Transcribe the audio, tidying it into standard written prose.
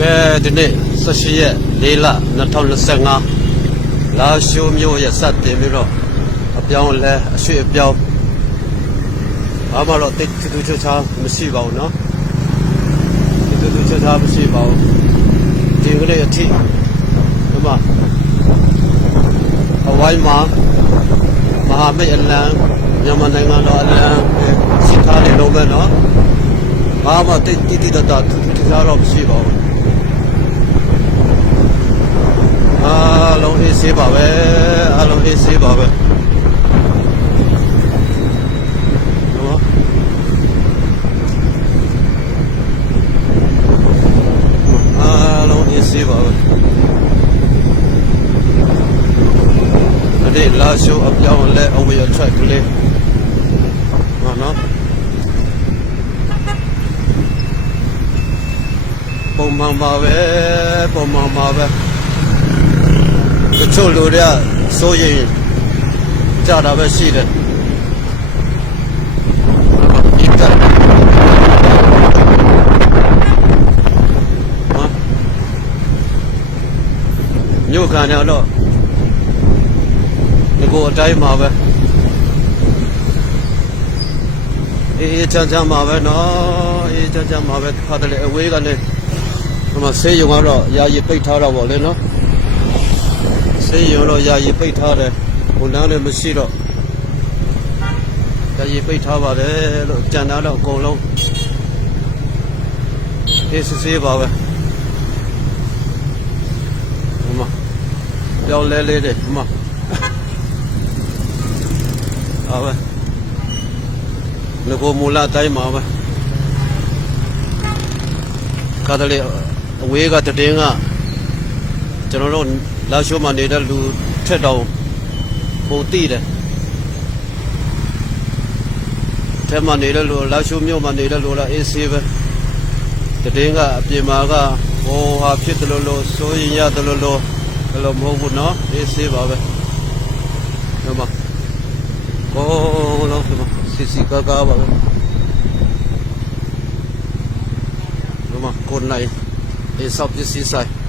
ဒီနေ့18ရက်4လ2025လာရှိုးမြို့ရဲ့စတင်ပြီးတော့အပြောင်းလဲအရွှေ့အပြောင်းဘာမှတော့တိတ်တူချာမရှိပါဘူးเนาะတူချာမရှိပါဘူးဒီကနေ့အထိဒီမှာအဝိုင်းမှာမဟာမိတ်အလံမြန်မာနိုင်ငံတော်အလံစီထားနေလို့ပဲเนาะဘာမှတိတ်တတူချာတော့မရှိပါဘူးအားလုံးအေးဆေးပါပဲအားလုံးအေးဆေးပါပဲအားလုံးအေးဆေးပါပဲဒီလာရှိုးအပြောင်းလဲအဝေးထွက်ကလေးနော်ပုံမှန်ပါပဲပုံမှန်ပါပဲတချို့လူတွေကစိုးရိမ်ကြတာပဲရှိတယ်မြို့ခံရတော့ဒီကိုအတိုင်းမှာပဲအေးချမ်းမှာပဲနော်အေးချမ်းမှာပဲခါတလေအဝေးကနေဒီမှာဆေးရုံကတော့ယာယီပိတ်ထားတော့ဗောလေနော်ဆေးရုံတော့ယာယီပိတ်ထားတယ်ဝန်ထမ်းလည်းမရှိတော့ယာယီပိတ်ထားပါတယ်လို့ကြံတာတော့အကုန်လုံးအေးဆေးပါပဲဒီမှာပြောင်းလဲလေးတယ်ဒီမှာအားပဲငကိုမူလာတိုင်းမှာပဲခါတလေအဝေးကတည်င်းကကျွန်တော်တို့လာရှိုးမှာနေတဲ့လူထက်တောင်ပုံတိတယ်ထဲမှာနေတဲ့လူလာရှိုးမြို့မှာနေတဲ့လူလားအေးဆေးပဲတည်င်းကအပြင်မှာကဟိုဟာဖြစ်တယ်လို့စိုးရင်ရတယ်လို့ဘယ်လိုမဟုတ်ဘူးနော်အေးဆေးပါပဲဒီမှာကိုလုံးဒီမှာစီကာပါပဲဒီမှာကိုနိုင်အေးဆောက်ပစ္စည်းဆိုင်